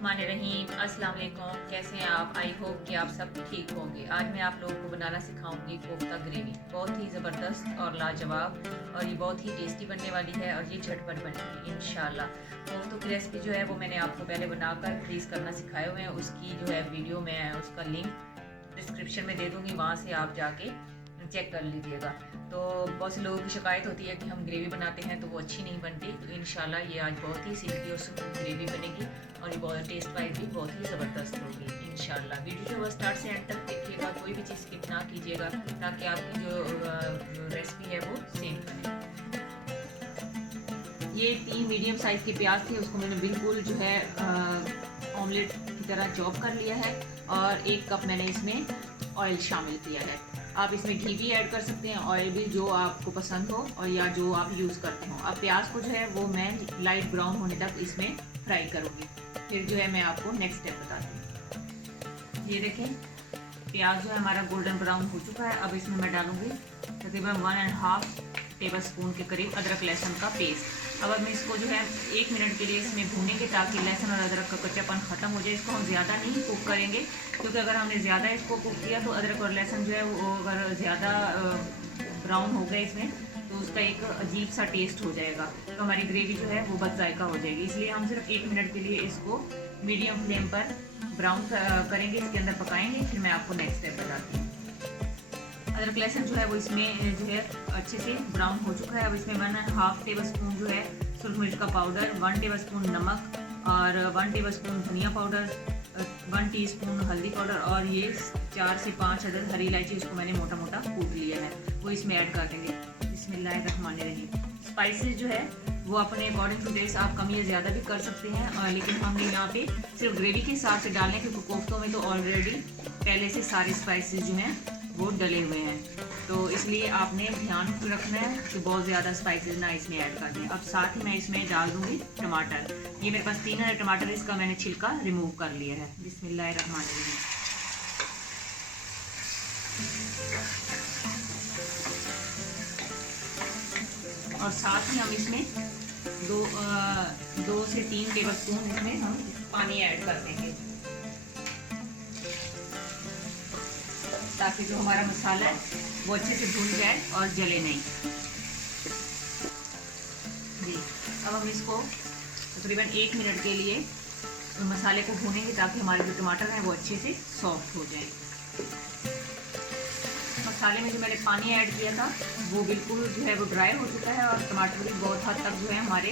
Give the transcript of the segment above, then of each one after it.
बिस्मिल्लाहिर्रहमानिर्रहीम। अस्सलाम वालेकुम। कैसे हैं आप? आई होप कि आप सब ठीक होंगे। आज मैं आप लोगों को बनाना सिखाऊंगी कोफ्ता ग्रेवी। बहुत ही ज़बरदस्त और लाजवाब और ये बहुत ही टेस्टी बनने वाली है और ये झटपट बनेगी इंशाल्लाह। कोफ्तों की रेसिपी जो है वो मैंने आपको पहले बनाकर फ्रीज़ करना सिखाए हुए हैं। उसकी जो है वीडियो मैं उसका लिंक डिस्क्रिप्शन में दे दूँगी, वहाँ से आप जाके चेक कर लीजिएगा। तो बहुत से लोगों की शिकायत होती है कि हम ग्रेवी बनाते हैं तो वो अच्छी नहीं बनती। तो इंशाल्लाह ये आज बहुत ही सिल्की और स्मूथ ग्रेवी बनेगी और ये बहुत टेस्ट वाइज भी बहुत ही ज़बरदस्त होगी इंशाल्लाह। वीडियो जो स्टार्ट से एंड तक देखिएगा, कोई भी चीज़ स्किप ना कीजिएगा ताकि आपकी जो रेसिपी है वो सेम बने। ये 3 मीडियम साइज़ के प्याज थे, उसको मैंने बिल्कुल जो है ऑमलेट की तरह चॉप कर लिया है और 1 कप मैंने इसमें ऑयल शामिल किया है। आप इसमें घी भी ऐड कर सकते हैं, ऑयल भी, जो आपको पसंद हो और या जो आप यूज़ करते हो। अब प्याज को जो है वो मैं लाइट ब्राउन होने तक इसमें फ्राई करूँगी, फिर जो है मैं आपको नेक्स्ट स्टेप बताती हूँ। ये देखें, प्याज जो है हमारा गोल्डन ब्राउन हो चुका है। अब इसमें मैं डालूँगी तकरीबन 1.5 टेबल स्पून के करीब अदरक लहसुन का पेस्ट। अब हम इसको जो है 1 मिनट के लिए इसमें भूनेंगे ताकि लहसुन और अदरक का कच्चापन ख़त्म हो जाए। इसको हम ज़्यादा नहीं कुक करेंगे क्योंकि अगर हमने ज़्यादा इसको कुक किया तो अदरक और लहसुन जो है वो अगर ज़्यादा ब्राउन हो गए इसमें तो उसका एक अजीब सा टेस्ट हो जाएगा, तो हमारी ग्रेवी जो है वो बदजायका हो जाएगी। इसलिए हम सिर्फ 1 मिनट के लिए इसको मीडियम फ्लेम पर ब्राउन करेंगे, इसके अंदर पकाएंगे, फिर मैं आपको नेक्स्ट स्टेप बताती हूँ। अदरक लहसुन जो है वो इसमें जो है अच्छे से ब्राउन हो चुका है। अब इसमें 1.5 टेबल स्पून जो है सुरख मिर्च का पाउडर, 1 टेबल स्पून नमक और 1 टेबल स्पून धनिया पाउडर, 1 टीस्पून हल्दी पाउडर और ये 4 से 5 अदद हरी इलायची, इसको मैंने मोटा मोटा कूट लिया है, वो इसमें ऐड कर देंगे। बिस्मिल्लाहिर्रहमानिर्रहीम। स्पाइसेस जो है वो अपने अकॉर्डिंग टू टेस्ट आप कम या ज़्यादा भी कर सकते हैं, लेकिन हमने यहाँ पे सिर्फ ग्रेवी के हिसाब से डालने, क्योंकि कोफ्तों में तो ऑलरेडी पहले से सारे स्पाइसेस जो हैं वो डले हुए हैं, तो इसलिए आपने ध्यान रखना है कि बहुत ज़्यादा स्पाइसेस ना इसमें ऐड कर दें। अब साथ ही मैं इसमें डाल दूँगी टमाटर। ये मेरे पास 3 है टमाटर, इसका मैंने छिलका रिमूव कर लिया है। बिस्मिल्लाहिर्रहमानिर्रहीम। और साथ ही हम इसमें 2 से 3 टेबल स्पून इसमें हम पानी ऐड कर देंगे ताकि जो हमारा मसाला है वो अच्छे से भून जाए और जले नहीं जी। अब हम इसको तकरीबन 1 मिनट के लिए मसाले को भूनेंगे ताकि हमारे जो टमाटर हैं वो अच्छे से सॉफ्ट हो जाए। मसाले में जो मैंने पानी ऐड किया था वो बिल्कुल जो है वो ड्राई हो चुका है और टमाटर भी बहुत हद तक जो है हमारे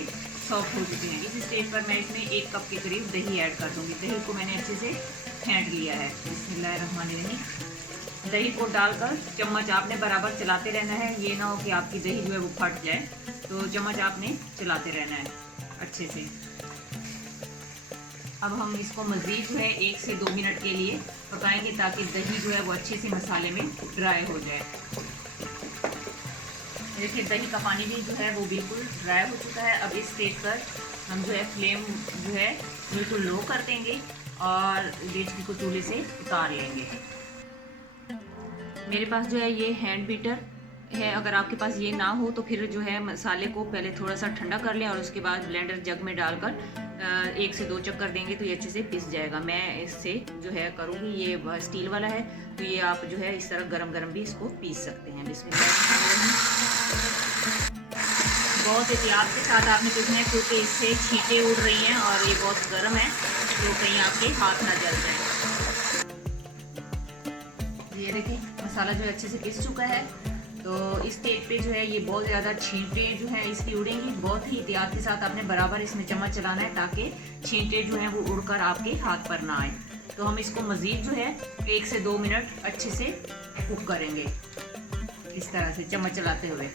सॉफ्ट हो चुके हैं। इस स्टेज पर मैं इसमें 1 कप के करीब दही ऐड कर दूँगी। दही को मैंने अच्छे से फेंट लिया है। बिस्मिल्लाहिर्रहमानिर्रहीम। दही को डालकर चम्मच आपने बराबर चलाते रहना है, ये ना हो कि आपकी दही जो है वो फट जाए, तो चम्मच आपने चलाते रहना है अच्छे से। अब हम इसको मज़ीद जो है 1 से 2 मिनट के लिए पकाएंगे ताकि दही जो है वो अच्छे से मसाले में ड्राई हो जाए। देखिए दही का पानी भी जो है वो बिल्कुल ड्राई हो चुका है। अब इस स्टेज पर हम जो है फ्लेम जो है बिल्कुल लो कर देंगे और डेचकी को चूल्हे से उतार लेंगे। मेरे पास जो है ये हैंड बीटर है, अगर आपके पास ये ना हो तो फिर जो है मसाले को पहले थोड़ा सा ठंडा कर लें और उसके बाद ब्लेंडर जग में डालकर 1 से 2 चक्कर देंगे तो ये अच्छे से पिस जाएगा। मैं इससे जो है करूँगी, ये स्टील वाला है तो ये आप जो है इस तरह गरम गरम भी इसको पीस सकते हैं। बहुत एहतियात के साथ आपने पीसना है क्योंकि इससे छींटे उड़ रही हैं और ये बहुत गर्म है, तो कहीं आपके हाथ ना जल जाए। ये देखिए मसाला जो अच्छे से पिस चुका है, तो इस स्टेज पे जो है ये बहुत ज़्यादा छींटे जो हैं इसकी उड़ेंगी। बहुत ही एहतियात के साथ आपने बराबर इसमें चम्मच चलाना है ताकि छींटे जो हैं वो उड़कर आपके हाथ पर ना आए। तो हम इसको मज़ीद जो है 1 से 2 मिनट अच्छे से कुक करेंगे इस तरह से चम्मच चलाते हुए।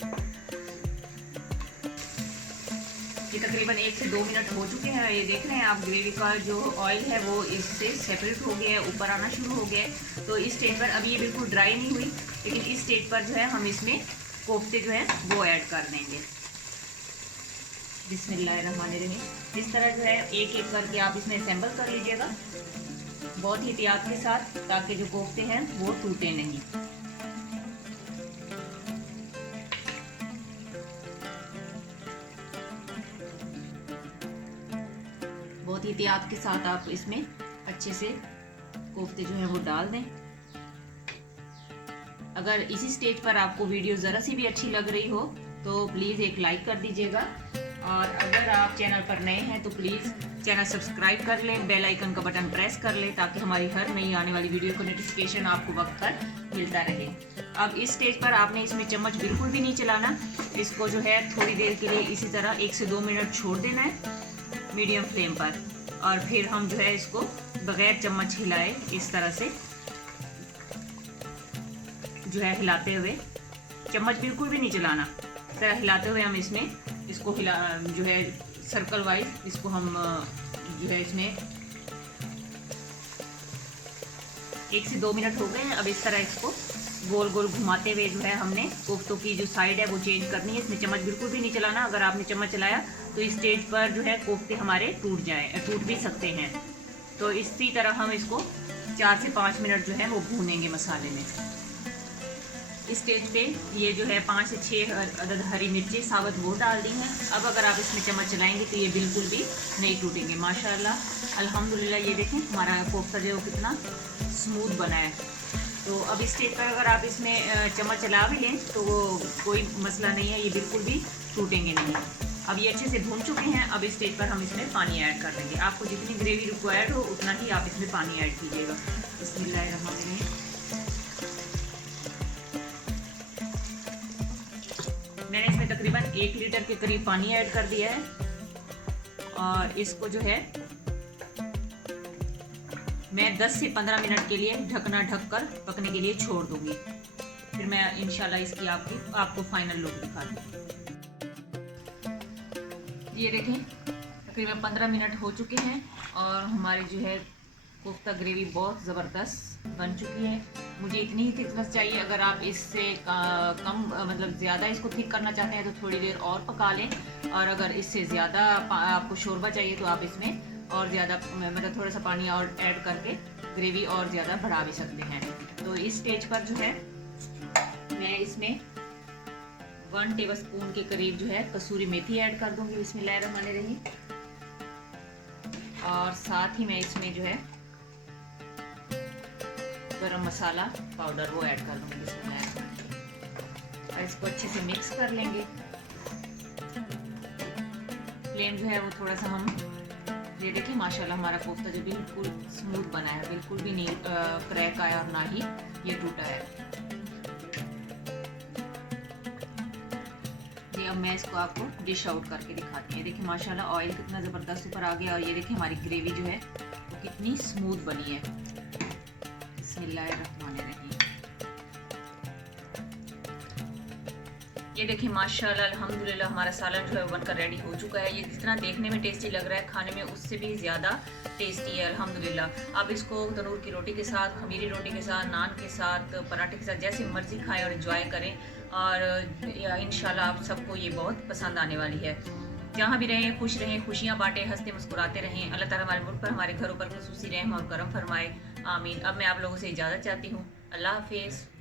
ये तकरीबन 1 से 2 मिनट हो चुके हैं। ये देख रहे हैं आप ग्रेवी का जो ऑयल है वो इससे सेपरेट हो गया है, ऊपर आना शुरू हो गया है। तो इस स्टेज पर अभी ये बिल्कुल ड्राई नहीं हुई, लेकिन इस स्टेज पर जो है हम इसमें कोफ्ते जो है वो ऐड कर देंगे। बिस्मिल्लाहिर्रहमानिर्रहीम। इस तरह जो है एक एक करके आप इसमें असेंबल कर लीजिएगा बहुत ही एहतियात के साथ ताकि जो कोफ्ते हैं वो टूटे नहीं। बहुत ही एहतियात के साथ आप इसमें अच्छे से कोफ्ते जो है वो डाल दें। अगर इसी स्टेज पर आपको वीडियो ज़रा सी भी अच्छी लग रही हो तो प्लीज़ एक लाइक कर दीजिएगा, और अगर आप चैनल पर नए हैं तो प्लीज़ चैनल सब्सक्राइब कर लें, बेल आइकन का बटन प्रेस कर लें ताकि हमारी हर नई आने वाली वीडियो का नोटिफिकेशन आपको वक्त पर मिलता रहे। अब इस स्टेज पर आपने इसमें चम्मच बिल्कुल भी नहीं चलाना, इसको जो है थोड़ी देर के लिए इसी तरह 1 से 2 मिनट छोड़ देना है मीडियम फ्लेम पर, और फिर हम जो है इसको बगैर चम्मच हिलाए इस तरह से जो है हिलाते हुए, चम्मच बिल्कुल भी नहीं चलाना, इस तरह हिलाते हुए हम इसमें इसको हिला जो है सर्कल वाइज इसको हम जो है इसमें 1 से 2 मिनट हो गए हैं। अब इस तरह इसको गोल गोल घुमाते हुए जो है हमने कोफ्तों की जो साइड है वो चेंज करनी है। इसमें चम्मच बिल्कुल भी नहीं चलाना, अगर आपने चम्मच चलाया तो इस स्टेज पर जो है कोफ्ते हमारे टूट भी सकते हैं। तो इसी तरह हम इसको 4 से 5 मिनट जो है वो भूनेंगे मसाले में। इस स्टेज पे ये जो है 5 से 6 अदद हरी मिर्ची साबुत वो डाल दी हैं। अब अगर आप इसमें चम्मच चलाएंगे तो ये बिल्कुल भी नहीं टूटेंगे। माशाल्लाह अल्हम्दुलिल्लाह, ये देखें हमारा कोफ्ता जो है कितना स्मूथ बना है। तो अब इस स्टेज पर अगर आप इसमें चम्मच चला भी लें तो वो कोई मसला नहीं है, ये बिल्कुल भी टूटेंगे नहीं। अब ये अच्छे से भून चुके हैं। अब इस स्टेज पर हम इसमें पानी ऐड कर देंगे। आपको जितनी ग्रेवी रिक्वायर्ड हो उतना ही आप इसमें पानी ऐड कीजिएगा। बिस्मिल्लाहिर्रहमानिर्रहीम। मैंने इसमें तकरीबन 1 लीटर के करीब पानी ऐड कर दिया है, और इसको जो है मैं 10 से 15 मिनट के लिए ढकना ढककर पकने के लिए छोड़ दूंगी। फिर मैं इंशाल्लाह इसकी आपको फाइनल लुक दिखा दूँ। ये देखें तकरीबन 15 मिनट हो चुके हैं और हमारी जो है कोफ्ता ग्रेवी बहुत ज़बरदस्त बन चुकी है। मुझे इतनी ही थिकनेस चाहिए। अगर आप इससे कम मतलब ज़्यादा इसको थिक करना चाहते हैं तो थोड़ी देर और पका लें, और अगर इससे ज़्यादा आपको शोरबा चाहिए तो आप इसमें और ज़्यादा मतलब थोड़ा सा पानी और ऐड करके ग्रेवी और ज़्यादा बढ़ा भी सकते हैं। तो इस स्टेज पर जो है मैं इसमें 1 टेबलस्पून के करीब जो है कसूरी मेथी ऐड कर दूँगी। बिस्मिल्लाहिर्रहमानिर्रहीम। और साथ ही मैं इसमें जो है गरम मसाला पाउडर वो ऐड कर दूँगी। इसमें और इसको अच्छे से मिक्स कर लेंगे। फ्लेम जो है वो थोड़ा सा हम ये देखिए माशाल्लाह हमारा कोफ्ता जो बिल्कुल स्मूथ बना है, बिल्कुल भी नहीं क्रैक आया और ना ही ये टूटा है। ये अब मैं इसको आपको डिश आउट करके दिखाती हूँ। देखिए माशाल्लाह ऑयल कितना ज़बरदस्त ऊपर आ गया, और ये देखिए हमारी ग्रेवी जो है वो कितनी स्मूथ बनी है। बिस्मिल्लाहिर्रहमानिर्रहीम। ये देखिए माशाल्लाह अल्हम्दुलिल्लाह हमारा सालन जो है बनकर रेडी हो चुका है। ये जितना देखने में टेस्टी लग रहा है खाने में उससे भी ज़्यादा टेस्टी है अल्हम्दुलिल्लाह। आप इसको तंदूर की रोटी के साथ, खमीरी रोटी के साथ, नान के साथ, पराठे के साथ जैसी मर्ज़ी खाएं और एंजॉय करें, और इंशाल्लाह आप सबको ये बहुत पसंद आने वाली है। जहाँ भी रहें खुश रहें, खुशियाँ बांटें, हंसते मुस्कुराते रहें। अल्लाह ताला हमारे मुल्क पर, हमारे घरों पर खुसूसी रहम और करम फरमाए। आमीन। अब मैं आप लोगों से इजाज़त चाहती हूँ। अल्लाह हाफिज़।